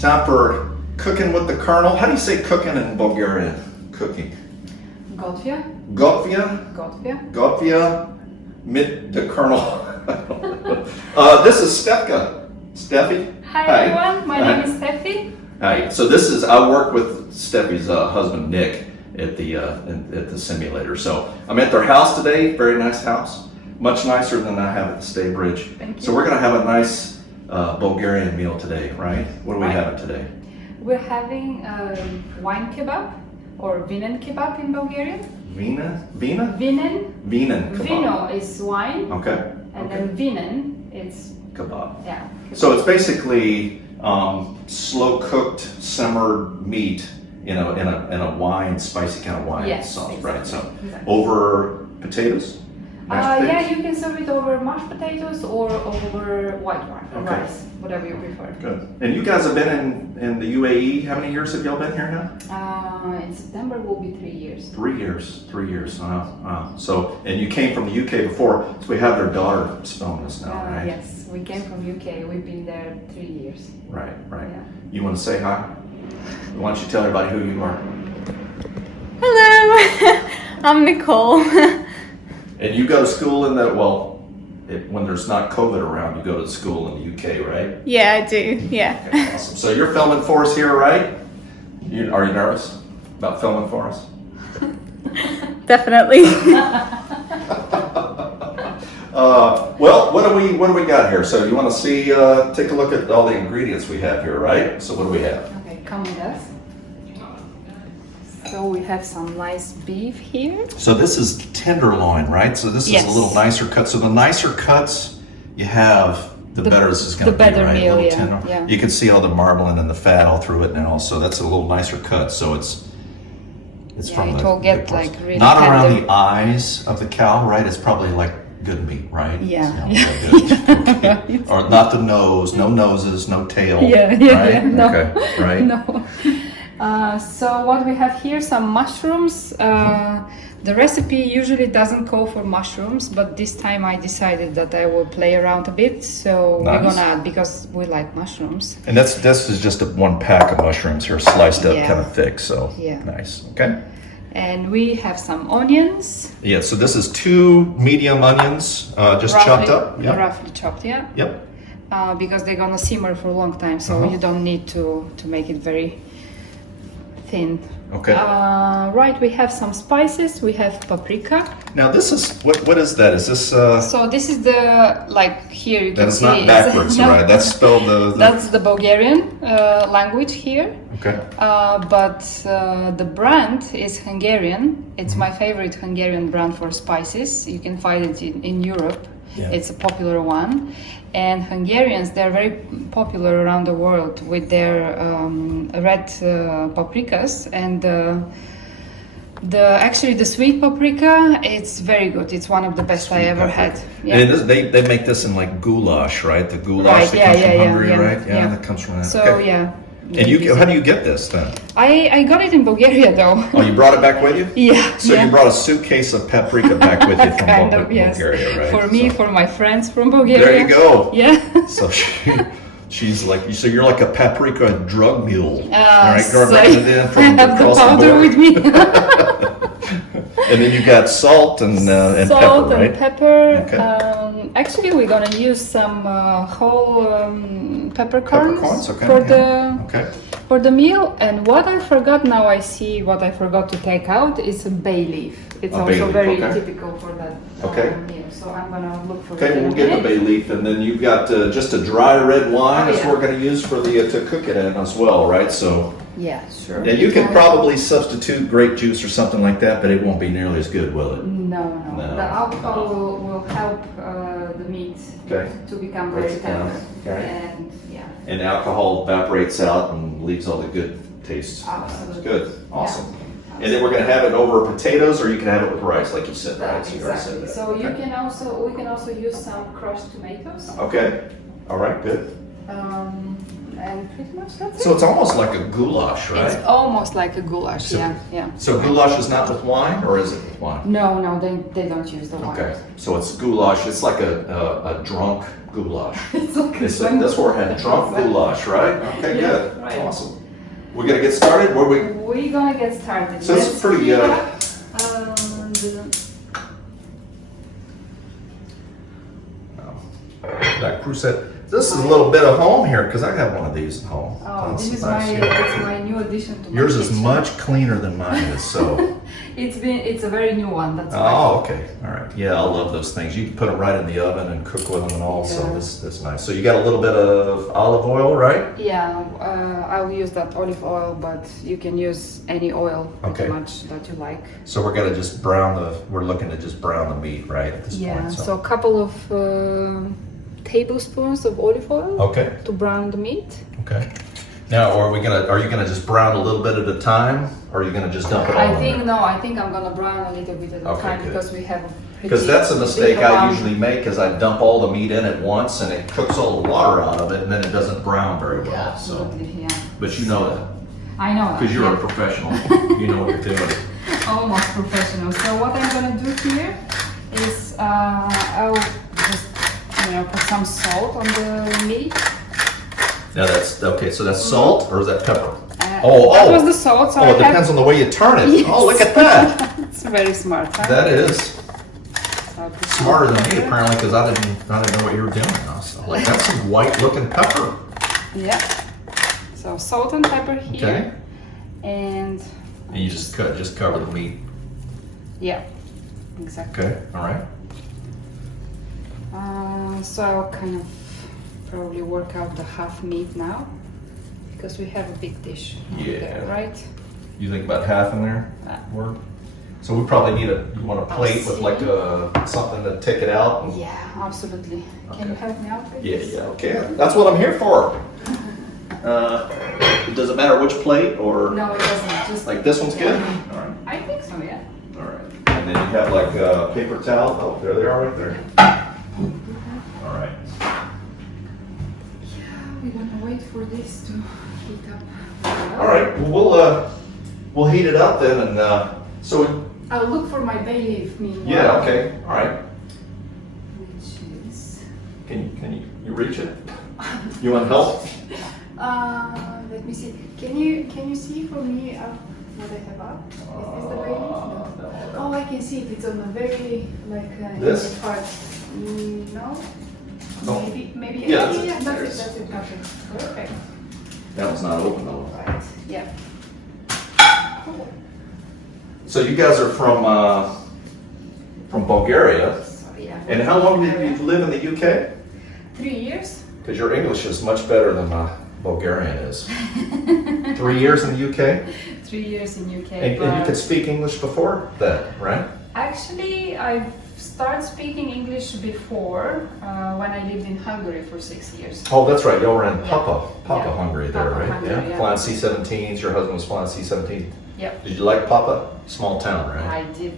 Time for cooking with the Colonel. How do you say cooking in Bulgarian? Cooking. Gotvia. Gotvia? Gotvia. Gotvia mit the Colonel. This is Stefka. Steffi? Hi everyone, my name is Steffi. Hi. So this is, I work with Steffi's husband Nick at the simulator. So I'm at their house today, very nice house. Much nicer than I have at the Stay Bridge. Thank you. So we're gonna have a nice Bulgarian meal today, right? What are we having today? We're having wine kebab or vinen kebab in Bulgarian. Vina? Vina? Vinen. Vinen kebab. Vino is wine. Okay. And then vinen is kebab. yeah. Kebab. So it's basically slow cooked simmered meat in a wine, spicy kind of wine sauce, exactly. right? So Exactly. over potatoes? Mashed Yeah, potatoes? you can serve it over mashed potatoes or over white wine or Okay. rice, whatever you prefer. Good. And you guys have been in the UAE. How many years have y'all been here now? In September will be 3 years. 3 years. 3 years. Wow. So, and you came from the UK before, so we have their daughter filming us now, right? Yes, we came from UK. We've been there 3 years. Right. Yeah. You want to say hi? Why don't you tell everybody who you are? Hello, I'm Nicole. And you go to school in the, when there's not COVID around, you go to school in the UK, right? Yeah, I do, yeah. Okay, awesome. So you're filming for us here, right? Are you nervous about filming for us? Definitely. Well, what do we got here? So you want to see, take a look at all the ingredients we have here, right? So what do we have? Okay, come with us. So we have some nice beef here. So this is tenderloin, right? So this is Yes. a little nicer cut. So the nicer cuts you have, the better this is going to the be, better right? meal, A little yeah, tender. yeah. You can see all the marbling and the fat all through it now. So that's a little nicer cut. So it's Yeah, from it the will get, good parts. like, really not around tender. the eyes of the cow, right? It's probably like good meat, right? Yeah. Good. Okay. Or not the nose, no noses, no tail. Yeah, right? no. Okay, right? No. So what we have here, some mushrooms. The recipe usually doesn't call for mushrooms, but this time I decided that I will play around a bit. So we're Nice. gonna add, this we like mushrooms. And this is just one pack of mushrooms here, sliced up Yeah. kind of thick. So Yeah. nice. Okay. And we have some onions. Yeah. So this is 2 medium onions, just chopped up. Yep. Roughly chopped, yeah. Yep. Because they're gonna simmer for a long time, so you don't need to make it very thin. Okay. Right, we have some spices. We have paprika. Now this is what is that? Is this So this is the, like here you can that's see. not backwards, No, right? That's spelled the That's the Bulgarian language here. okay. But the brand is Hungarian. It's my favorite Hungarian brand for spices. You can find it in Europe. Yeah. It's a popular one. And Hungarians, they're very popular around the world with their red paprikas. And actually the sweet paprika, it's very good. It's one of the best I ever had. Yeah. And they make this in like goulash, right? The goulash Right, that yeah, comes yeah, from yeah, Hungary, yeah, right? Yeah, yeah. that comes from that. So Okay. yeah. And how do you get this then? I got it in Bulgaria though. Oh, you brought it back with you? Yeah. So yeah. you brought a suitcase of paprika back with you from Kind of, yes. Bulgaria, right? For me, So- for my friends from Bulgaria. There you go. Yeah. So she's like, so you're like a paprika drug mule. All right, So bringing it in I from have the across the powder border. with me. And then you got salt and Salt pepper, right? and pepper. Okay. Actually, we're gonna use some whole peppercorns, Peppercorns, okay. for yeah. the Okay. for the meal. And what I forgot now, I see what I forgot to take out is a bay leaf. It's A bay also leaf, very okay. typical for that Okay. meal. So I'm gonna look for Okay, it. in we'll a get the minute. bay leaf, and then you've got just a dry red wine Oh, is yeah. what we're going to use for the to cook it in as well, right? So, Yeah, sure. and you can probably substitute grape juice or something like that, but it won't be nearly as good, will it? No. No. The alcohol will help the meat Okay. to become Breaks very it down. tender. Okay. And yeah. And alcohol evaporates out and leaves all the good taste. Absolutely. Good, awesome. And then we're going to have it over potatoes, or you can have it with rice, like you said, right? So you already said Exactly. that. So Okay. we can also use some crushed tomatoes. Okay. All right. Good. and pretty much that's So it. it's almost like a goulash, right? It's almost like a goulash, So- yeah. So goulash is not with wine, or is it with wine? No, they don't use the wine. Okay, so it's goulash. It's like a drunk goulash. It's like This word had drunk goulash, right? Okay, Yeah, good. right. Awesome. We're gonna get started. Where we? We're gonna get started. So this is pretty. the- That crew said, "This is a little bit of home here because I have one of these at home." Oh, That's this is nice, my yeah. it's my new addition to my Yours is kitchen. much cleaner than mine is. So. It's a very new one. That's why. Oh, okay. All right. Yeah, I love those things. You can put them right in the oven and cook with them and all. So Yeah. that's nice. So you got a little bit of olive oil, right? Yeah, I'll use that olive oil, but you can use any oil pretty Okay. much that you like. So we're gonna just we're looking to just brown the meat, right, at this Yeah, point. so a couple of tablespoons of olive oil Okay. to brown the meat. Okay. Now, are you gonna just brown a little bit at a time, or are you gonna just dump it all in there? I think I'm gonna brown a little bit at a Okay, time good. because we have Because that's a mistake big I amount. usually make, is I dump all the meat in at once and it cooks all the water out of it, and then it doesn't brown very well. Yeah, So, absolutely, yeah. but you know that I know that. because you're a yeah. professional. You know what you're doing. Almost professional. So what I'm gonna do here is I'll just put some salt on the meat. Now that's okay. So that's salt or is that pepper? That was the salt. So Oh, I it depends on the way you turn it. Yes. Oh, look at that. It's very smart. Huh? That is So I'll put some smarter than me pepper. apparently, because I didn't know what you were doing. I was like, that's some white looking pepper. Yeah. So salt and pepper here. Okay. And And you just cover the meat. yeah, exactly. Okay. All right. So I'll kind of probably work out the half meat now because we have a big dish over Yeah. there, right? You think about half in there? Uh, Work. So we probably need you want a plate with like something to take it out. And, Yeah, absolutely. Can you Okay. help me out with yeah, this? yeah. Okay. That's what I'm here for. Does it matter which plate or No, it doesn't. Just like this one's good? All right. I think so, yeah. All right. And then you have like a paper towel. Oh, there they are right there. All right. We're gonna wait for this to heat up. All right. Well, we'll heat it up then, and so I'll look for my bay leaf meanwhile. yeah. Okay. All right. Which is. Can you reach it? You want help? Let me see. Can you see for me what I have up? Is this the bay leaf? No. Oh, I can see it. It's on the very This? in the part. No. Oh. Maybe. Yeah, Yeah, that's it. that's it. Perfect. Perfect. That one's not open though. Right. Yeah. Cool. So you guys are from Bulgaria, So yeah. and how long did you live in the UK? 3 years. Because your English is much better than my Bulgarian is. 3 years in the UK, 3 years in UK. and you but could speak English before that, right? actually, I started speaking English before when I lived in Hungary for 6 years. Oh, that's right. Y'all were in Yeah. Papa Yeah. Hungary there, Papa right? Hungary, yeah. Flying C-17s. Your husband was flying C-17. Yep. Did you like Papa? Small town, right? I did.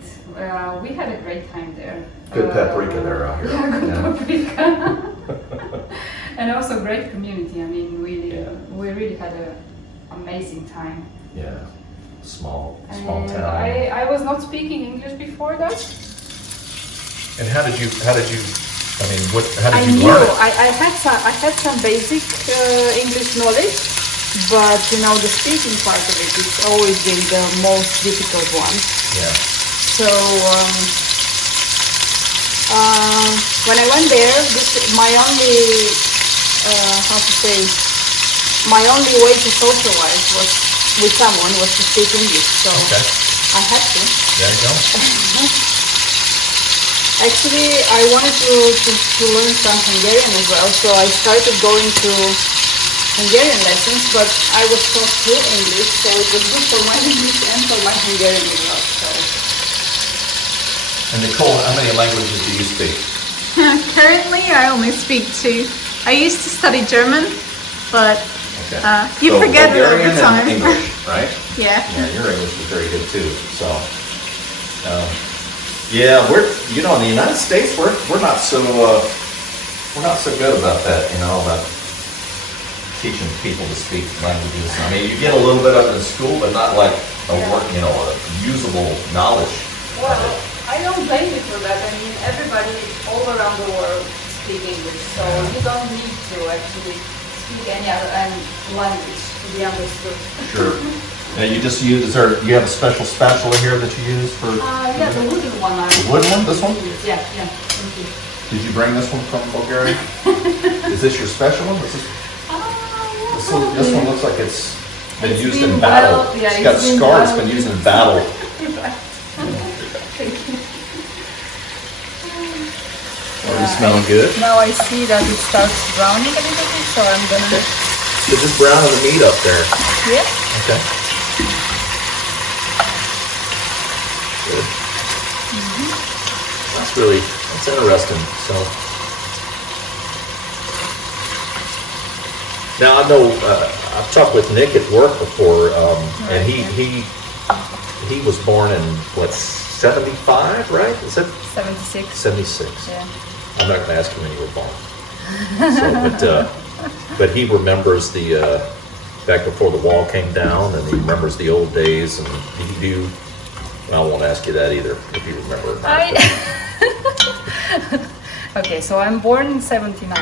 We had a great time there. Good paprika there out here. Yeah, good Yeah. paprika. And also great community. I mean, Yeah. we really had an amazing time. Yeah. Small And town. I was not speaking English before that. And how did you? How did you I knew learn it? I had some basic English knowledge, but the speaking part of it is always been the most difficult one. Yeah. So when I went there, my only my only way to socialize was with someone was to speak English. So Okay. I had to. There you go. Actually, I wanted to learn some Hungarian as well, so I started going to Hungarian lessons, but I was taught through English, so it was good for my English and for my Hungarian as well. So. And Nicole, how many languages do you speak? Currently, I only speak 2. I used to study German, but Okay. you So forget it Bulgarian over time. and English, right? Yeah. Yeah, your English is very good too. So, yeah, we're in the United States we're not so good about that. About teaching people to speak languages. I mean, you get a little bit of it in school, but not like a work, you know, a usable knowledge of Well, it. I don't blame you for that. I mean, everybody all around the world speak English, so you don't need to actually speak any other language to be understood. Sure. And you just use, you have a special spatula here that you use for? Yeah, the wooden one. The wooden one, this one? Yeah, thank you. Did you bring this one from Bulgaria? Is this your special one? This one looks like it's been used in battle. Yeah, It's got scars, it's been used in battle. Are you smelling good? Now I see that it starts browning a little bit, so I'm gonna... So just browning the meat up there. Yeah. Okay. Good. That's interesting. So now I know I've talked with Nick at work before, and he was born in what, 75, right? Is that 76. 76? Yeah. I'm not going to ask him when you were born. So, but he remembers the back before the wall came down, and he remembers the old days. And did you do? I won't ask you that either if you remember. Okay, so I'm born in 79.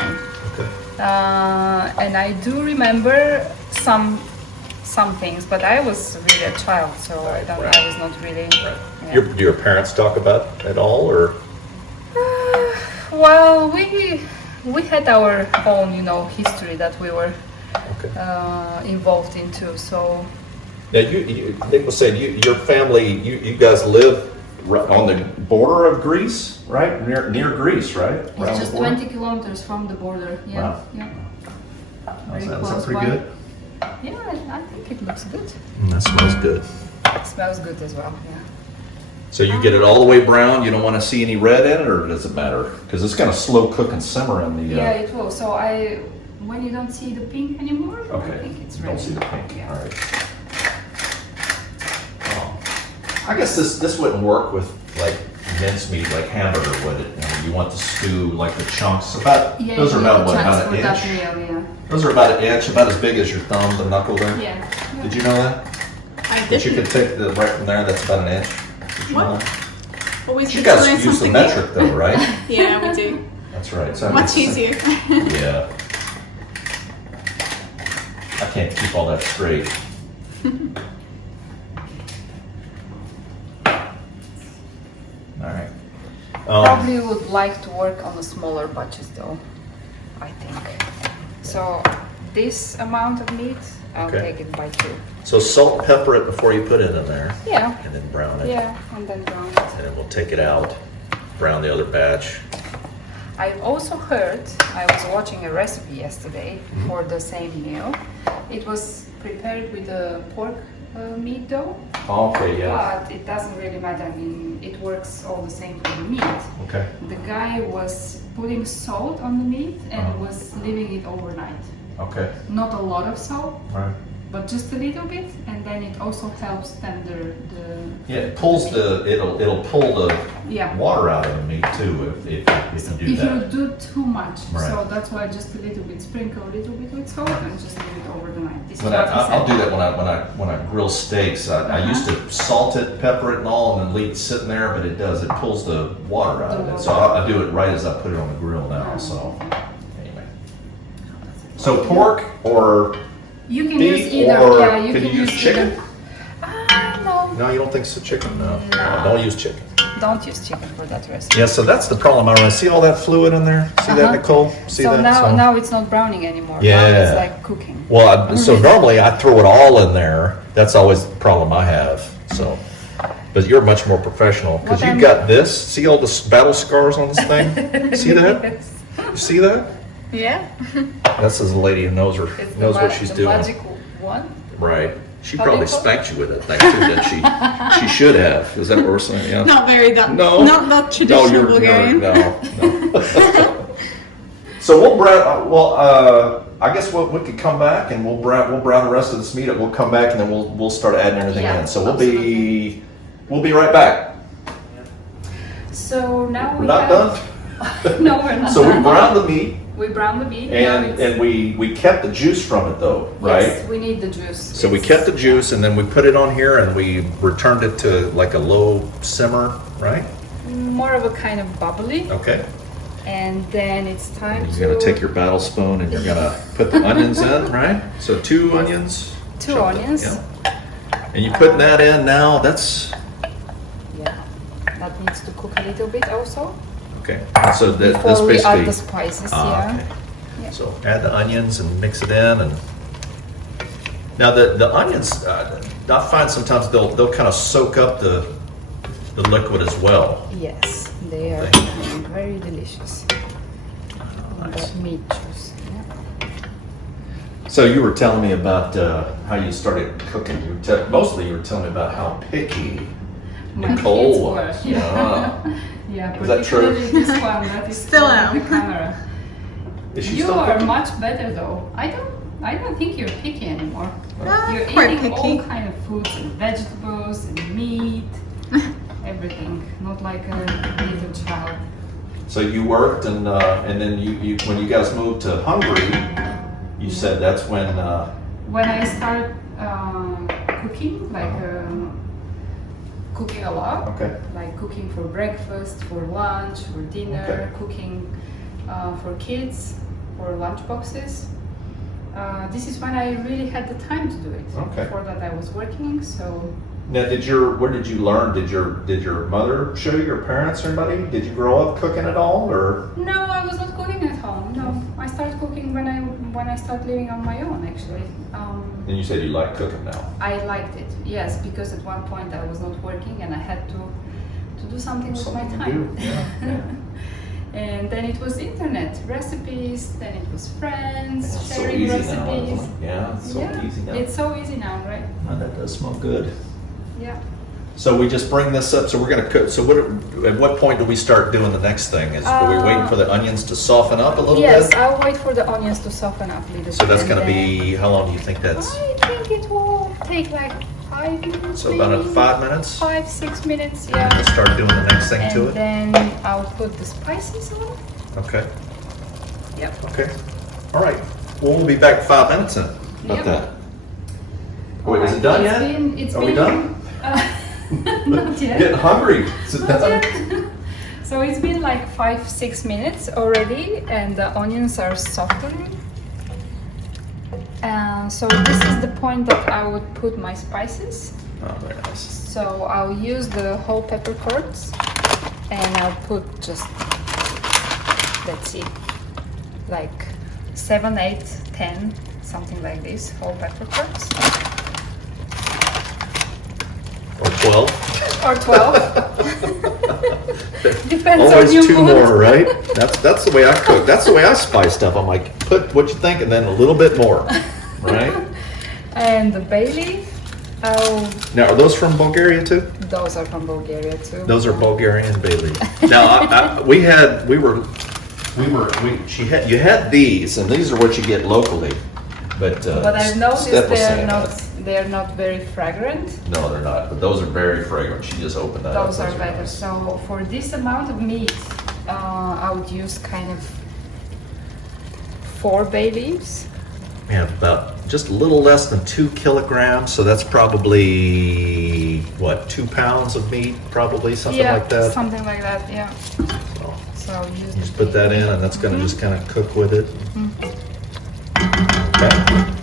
Okay. And I do remember some things, but I was really a child, so Right. I was not really. Right. Yeah. Do your parents talk about it at all, or? Well, we had our own, history that we were Okay. involved into. So Now, Nick was saying your family, you guys live on the border of Greece, right? Near Greece, right? it's just 20 kilometers from the border. Yeah, Wow. yeah. Is Very that close pretty by. good? Yeah, I think it looks good. That smells good. It smells good as well. Yeah. So you get it all the way brown. You don't want to see any red in it, or does it matter? Because it's going to slow cook and simmer in the. Yeah, it will. So when you don't see the pink anymore, Okay. I think it's You ready. don't see the pink. Yeah. All right. I guess this wouldn't work with like mincemeat, like hamburger, would it? You want the stew, like the chunks. Yeah, Those are about what, chunks about an for that inch? meal, yeah. Those are about an inch, about as big as your thumb, the knuckle there. Yeah. Did you know that? I That you did. could take the right from there. That's about an inch. Did you know What? that? Always You good to guys learn use the something metric though, right? new. Yeah, we do. That's right. So Much easier. Yeah. I can't keep all that straight. All right. Probably would like to work on the smaller batches though, I think. So this amount of meat, I'll Okay. take it by 2. So salt and pepper it before you put it in there, Yeah. and then brown it. Yeah, and then brown it. And then we'll take it out, brown the other batch. I've also heard, I was watching a recipe yesterday Mm-hmm. for the same meal. It was prepared with the pork meat dough, Okay, but it doesn't really matter. I mean, it works all the same for the meat. Okay. The guy was putting salt on the meat and Uh-huh. was leaving it overnight. Okay. Not a lot of salt, All right. but just a little bit, and then it also helps tender the. Yeah, it pulls it'll pull the Yeah. water out of the meat too if you do If that. you do too much, Right. so that's why just a little bit, sprinkle a little bit with salt and just leave it over the night. This is When what he I'll said. do that when I grill steaks. I used to salt it, pepper it, and all, and then leave it sitting there. But it pulls the water out of it. So I do it right as I put it on the grill now. So anyway, so pork or You can beef use either. or Yeah, you could can you use use chicken? either. No, No, you don't think so. Chicken? No, No. don't use chicken. don't use chicken for that recipe. Yeah, so that's the problem. I see all that fluid in there. See that, Uh-huh. Nicole? See So that? now it's not browning anymore. Now Yeah. it's like cooking. Well, so normally I throw it all in there. That's always the problem I have. So, but you're much more professional because What you've I'm- got this. See all the battle scars on this thing? See that? Yes. You see that? Yeah. This is a lady who knows It's knows what the she's the doing. magic one. Right. She How probably do you call- spanked you with that thing too, didn't she? She should have. Is that what we're saying? Yeah. Not very that. No. Not traditional Bulgarian. No. So we'll brown. I guess we could come back and we'll brown the rest of this meat up. We'll come back and then we'll start adding everything Yeah, in. So we'll be right back. So now We're we not have. done. No, we're not. So we done. browned the meat. We brown the beef. Now it's- And we kept the juice from it though, right? Yes, we need the juice. So we kept the juice and then we put it on here and we returned it to like a low simmer, right? More of a kind of bubbly. Okay. And then it's time You're gonna take your battle spoon and you're gonna put the onions in, right? So 2 onions. Two chopped, onions. yeah. And you putting that in now, that's, Yeah, that needs to cook a little bit also. okay. So this Before we basically. add the spices, Okay. Yeah. So add the onions and mix it in and. Now the onions, I find sometimes they'll kind of soak up the liquid as well. Yes, they are very delicious. Nice. The meat juice. Yeah. So you were telling me about how you started cooking. Mostly you were telling me about how picky My Nicole kids was. were, Yeah. Yeah, Is that true? particularly this one that is Still on am. the camera. Is she You still are cooking? much better though. I don't think you're picky anymore. You're Quite eating picky. all kind of foods and vegetables and meat, everything. Not like a little child. So you worked and then you when you guys moved to Hungary, you said that's when. When I started cooking, like cooking a lot, Okay. like cooking for breakfast, for lunch, for dinner, Okay. cooking for kids, for lunch boxes. This is when I really had the time to do it. Okay. Before that, I was working, so Now, where did you learn? Did your mother show you, your parents or anybody? Did you grow up cooking at all, or? no, I was not cooking at home. No, I started cooking when I started living on my own. Actually, And you said you like cooking now. I liked it. Yes, because at one point I was not working and I had to do something with my Something to time. do. Yeah. And then it was internet recipes. Then it was friends It's so sharing easy recipes. now, isn't it? Yeah, it's so Yeah, easy now. it's so easy now, right? Oh, that does smell good. Yeah. So we just bring this up. So we're gonna cook. So at what point do we start doing the next thing? Are we waiting for the onions to soften up a little Yes, bit? I'll wait for the onions to soften up a little So bit. that's and gonna then- be how long do you think that's? I think it will take like 5 minutes. So about maybe. 5 minutes. 5-6 minutes, And yeah. we'll start doing the next thing to And it. then I'll put the spices on. Okay. Yep. Okay. All right. Well, we'll be back 5 minutes in. About Yep. that. Wait, is it done yet? It's Are we done? Not yet. Getting hungry. Is it Not done? yet. So it's been like 5-6 minutes already, and the onions are softening. So this is the point that I would put my spices. Oh, very nice. So I'll use the whole peppercorns, and I'll put just, let's see, like 7, 8, 10, something like this, whole peppercorns. Or 12. Or 12. Depends Always on your 2 mood. more, right? That's the way I cook. That's the way I spice stuff. I'm like, put what you think and then a little bit more, right? And the bay leaf, Now, are those from Bulgaria too? those are from Bulgaria too. Those are Bulgarian bay leaf. Now, you had these, and these are what you get locally. But I've noticed Steph was they're saying not that. they're not very fragrant. No, they're not. But those are very fragrant. She just opened that. Those up. are better. nice. So for this amount of meat, I would use kind of 4 bay leaves. We have about just a little less than 2 kilograms. So that's probably what, 2 pounds of meat, probably something Yeah, like that. something like that. Yeah. So So I'll use. you just put that in, and that's going to just kind of cook with it. Okay.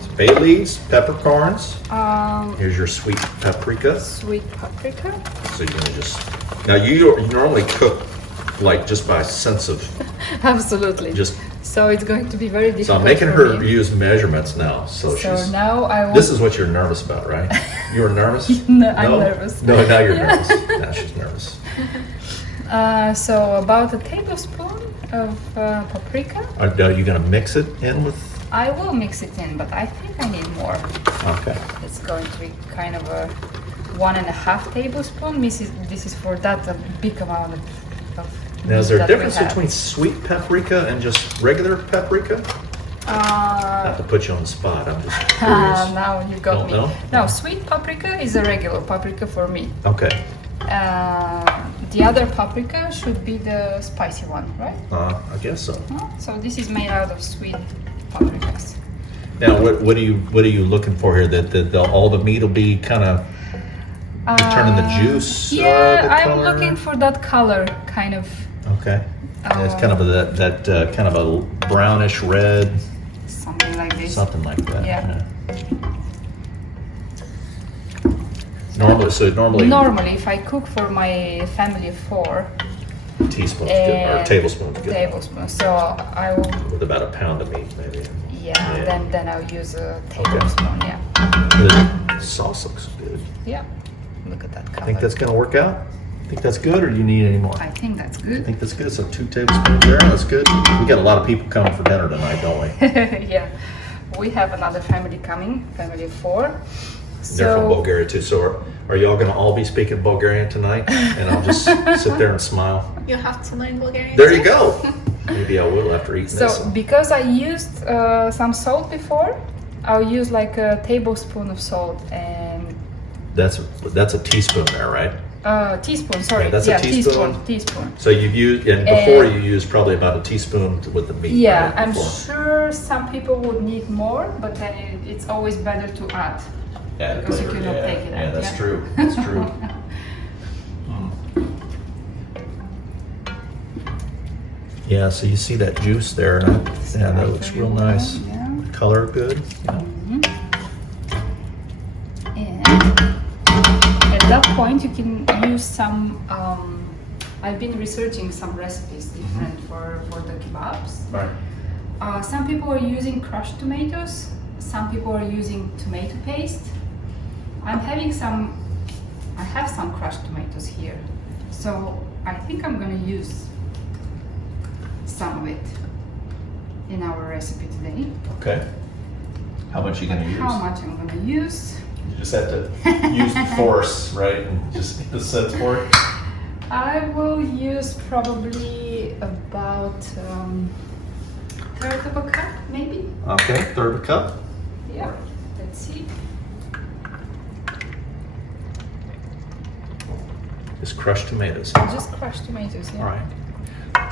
So bay leaves, peppercorns. Here's your sweet paprika. Sweet paprika. So you're gonna just now you normally cook like just by sense of Absolutely. just. So it's going to be very difficult. So I'm making for her me. use measurements now. So So she's. now I will. This is what you're nervous about, right? You were nervous. No, I'm nervous. No, now you're nervous. Now she's nervous. So about a tablespoon of paprika. Are you gonna mix it in with? I will mix it in, but I think I need more. Okay. It's going to be kind of a 1.5 tablespoon. This is for that a big amount of. Now, is there a that we difference have. between sweet paprika and just regular paprika? Not to put you on the spot. I'm just curious. Now you got Don't me. know? No, sweet paprika is a regular paprika for me. Okay. the other paprika should be the spicy one, right? I guess so. So this is made out of sweet paprikas. Now, what are you looking for here? That all the meat will be kind of turning the juice. Yeah, the I'm color? looking for that color, kind of. Okay. And it's kind of that kind of a brownish red, Something like this. something like that. Yeah. Normally if I cook for my family of 4, teaspoons or tablespoons. Good. tablespoons. So I will. With about a pound of meat, maybe. Yeah. Then I'll use a tablespoon. Yeah. The sauce looks good. Yeah. Look at that color. Think that's gonna work out? Think that's good, or do you need any more? I think that's I good. think that's good. So 2 tablespoons there. That's good. We got a lot of people coming for dinner tonight, don't we? Yeah. We have another family coming, family of 4. They're from Bulgaria too. So are y'all gonna all be speaking Bulgarian tonight? And I'll just sit there and smile. You'll have to learn Bulgarian. There you go. Maybe I will after eating this. So because I used some salt before, I'll use like a tablespoon of salt and That's a teaspoon there, right? teaspoon. Sorry, Yeah, that's a teaspoon. Teaspoon. So you've used, and before you used probably about a teaspoon with the meat. Yeah, right, I'm before. sure some people would need more, but then it's always better to add. Yeah, because you cannot take it out. Yeah, that's true. That's true. Yeah, so you see that juice there, and that looks real nice. Yeah. Color good. Yeah. And at that point, you can use some. I've been researching some recipes different for the kebabs. Right. Some people are using crushed tomatoes. Some people are using tomato paste. I have some crushed tomatoes here, so I think I'm gonna use some of it in our recipe today. Okay. How much are you gonna use? How much I'm gonna use? You just have to use force, right? And just get the sense for it. I will use probably about third of a cup, maybe. Okay, third of a cup. Yeah. Let's see. Just crushed tomatoes. Just crushed tomatoes. Yeah. All right.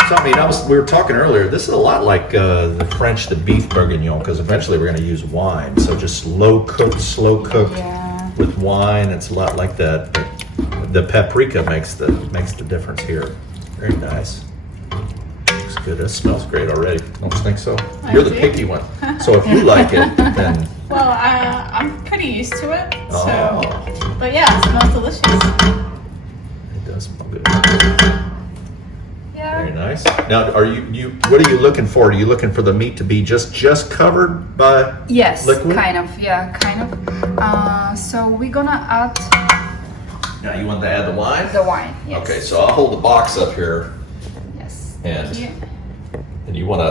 So I mean, we were talking earlier. This is a lot like the French, the beef bourguignon, because eventually we're going to use wine. So just slow cooked Yeah. with wine. It's a lot like that. But the paprika makes the difference here. Very nice. Looks good. It smells great already. Don't you think so? You're the do. picky one. So if you like it, then Well, I'm pretty used to it. oh, So, but yeah, it smells delicious. it does smell good. Yeah. Very nice. Now, what are you looking for? Are you looking for the meat to be just covered by Yes, liquid? kind of. Yeah, kind of. So we're gonna add Now, you want to add the wine? the wine. Yes. Okay, so I'll hold the box up here, Yes. and Here. and you want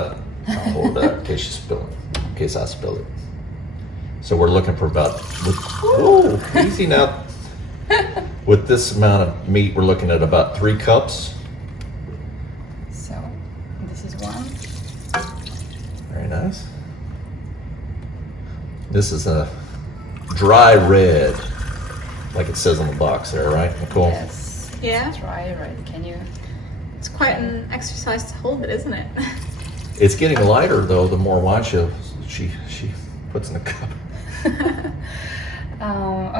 to hold that in case you spill it, in case I spill it. So we're looking for about. Whoa, easy now. With this amount of meat, we're looking at about 3 cups. So this is one. Very nice. This is a dry red, like it says on the box there, right, Nicole? Yes. Yeah. Try right. Can you? It's quite an exercise to hold it, isn't it? It's getting lighter though. The more wine she puts in the cup.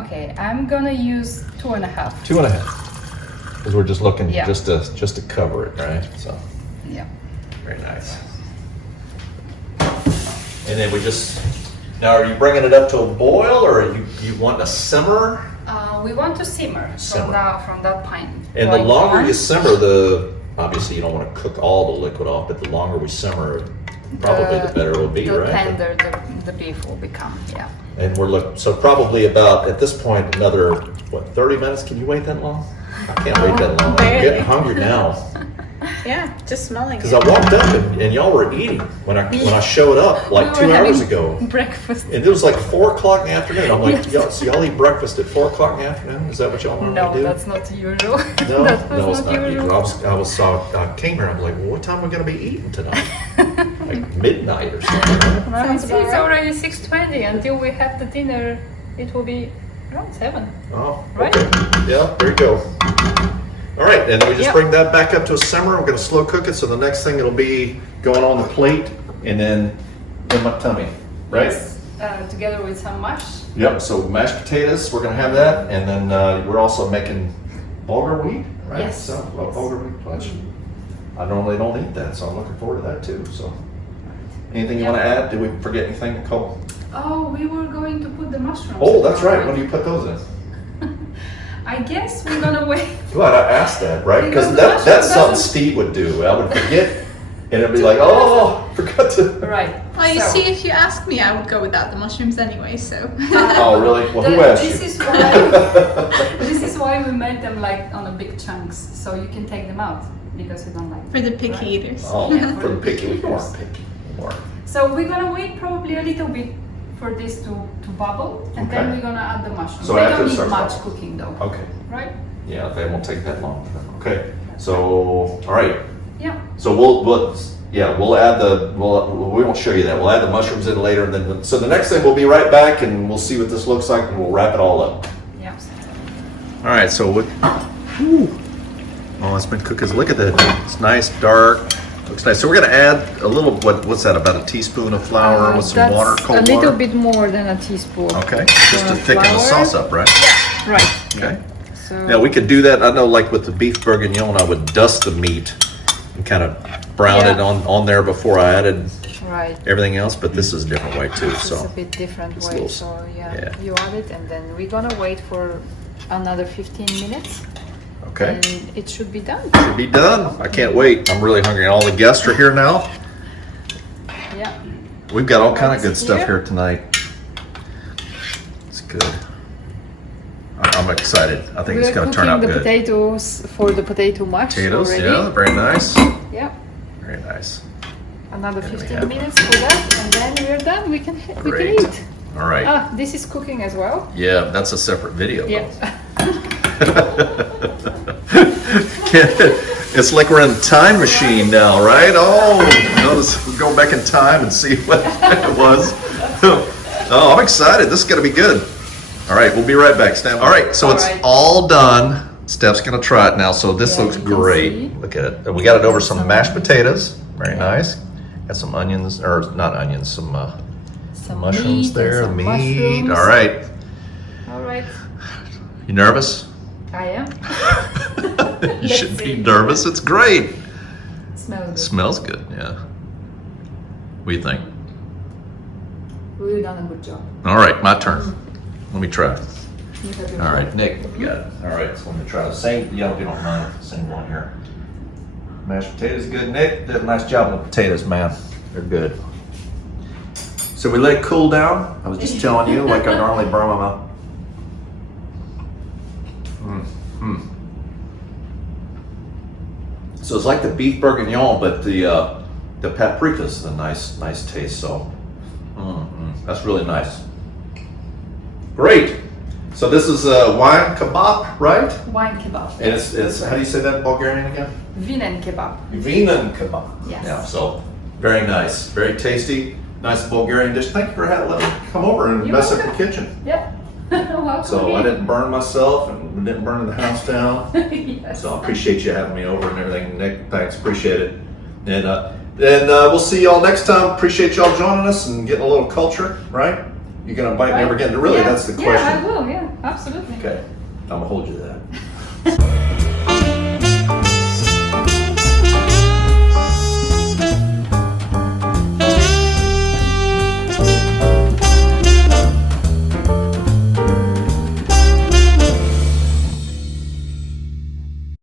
Okay, I'm gonna use 2.5. 2.5, because we're just looking Yeah. just to cover it, right? So Yeah. very nice. And then now are you bringing it up to a boil, or are you want to simmer? We want to simmer, Simmer. from that point. And the point longer on. you simmer, obviously you don't want to cook all the liquid off, but the longer we simmer, probably the better it'll be, the right? tender the beef will become. Yeah. And we're looking, so probably about, at this point, another, 30 minutes? Can you wait that long? I can't wait that long. I'm Barely. getting hungry now. Yeah, just smelling Because it. I walked up and y'all were eating when I showed up like We were 2 hours having ago. Breakfast. And it was like 4 o'clock in the afternoon. I'm like, so y'all eat breakfast at 4 o'clock in the afternoon? Is that what y'all normally No, do? that's not usual. No, that no, was it's not not usual. usual. I came here, I'm like, well, what time are we going to be eating tonight? Like midnight or something, right? Well, Sounds it's about right. already 6:20. Until we have the dinner, it will be around 7. Oh, Right? okay. Yeah, there you go. All right, and we just Yep. bring that back up to a simmer. We're gonna slow cook it, so the next thing it'll be going on the plate and then in my tummy, right? Yes, together with some mash. Yep, so mashed potatoes, we're gonna have that, and then we're also making bulgur wheat, right? Yes. So, Yes. bulgur wheat punch. I normally don't eat that, so I'm looking forward to that too, so. Anything you Yep. wanna add? Did we forget anything, Nicole? Oh, we were going to put the mushrooms. Oh, that's right, when do you put those in? I guess we're gonna wait. Glad I asked that, right? Because Because the mushroom that's something doesn't- Steve would do. I would forget, and it'd be like, oh, forgot to. Right. Well, you so- see, if you asked me, I would go without the mushrooms anyway, so. Oh, really? Well, who asked This you? is why this is why we made them like on a big chunks, so you can take them out because we don't like them. For the picky right? eaters. Oh, Yeah, for the picky, we weren't picky. We weren't. So we're gonna wait probably a little bit for this to bubble, and then Okay. we're gonna add the mushrooms. So they after don't it need starts much bubbling. cooking though, Okay. right? Yeah, they won't take that long. Okay. So, all right. Yeah. So we'll add we won't show you that. We'll add the mushrooms in later, and then so the next thing we'll be right back, and we'll see what this looks like, and we'll wrap it all up. Yeah. All right. So what? Oh, it's been cooking. Look at that. It's nice, dark. Looks nice. So we're gonna add a little. What's that? About a teaspoon of flour with some water, cold a little water. bit more than a teaspoon. Okay. Just to thicken the flour. sauce up, right? Right. Okay. So Now we could do that. I know, like with the beef bourguignon, I would dust the meat and kind of brown Yeah. it on there before I added right. everything else. But this is a different way too. It's So a bit different It's a way. little- So yeah, yeah. you add it, and then we're gonna wait for another 15 minutes, okay, and it should be done. should be done. I can't wait. I'm really hungry. All the guests are here now. Yeah. We've got all kind of Is good it stuff here? here tonight. It's good. I'm excited. I think it's We're going to turn cooking out the good. potatoes for the potato mash Potatoes, already. yeah, very nice. Yeah. Very nice. Another There we 15 have it. minutes for that, and then we're done. We can Great. eat. All right. Ah, this is cooking as well. Yeah, that's a separate video. Yeah. It's like we're in a time machine now, right? Oh, notice we go back in time and see what it was. Oh, I'm excited. This is going to be good. All right, we'll be right back, Steph. All right, so All it's right. all done. Steph's going to try it now. So this Yeah, looks you can great. see. Look at it. And we got it over some mashed potatoes. Very nice. Got some onions, or not onions, some Some mushrooms meat and there. some Meat. mushrooms. All right. All right. You nervous? I am. You Let's should be see. nervous. It's great. Smells good. Smells good, yeah. What do you think? We've done a good job. All right, my turn. Let me try. You have your All right, Nick, you got it. All right, so let me try the same. Yeah, if you don't mind, same one here. Mashed potatoes, good. Nick did a nice job with the potatoes, man. They're good. So we let it cool down. I was just telling you, like I normally burn my mouth. So it's like the beef bourguignon, but the paprika's the nice taste. So that's really nice. Great. So this is wine kebab, right? Wine kebab. And it's how do you say that in Bulgarian again? Vinen kebab. Vinen kebab. Yes. Yeah. So very nice, very tasty, nice Bulgarian dish. Thank you for letting me come over and You're mess up welcome. the kitchen. Yeah. Welcome So I in. didn't burn myself and didn't burn the house down. Yes. So I appreciate you having me over and everything, Nick. Thanks, appreciate it. And we'll see y'all next time. Appreciate y'all joining us and getting a little culture, right? You're gonna invite me over again. Really, Yeah. that's the question. Yeah, I will. Yeah, absolutely. Okay, I'm gonna hold you to that.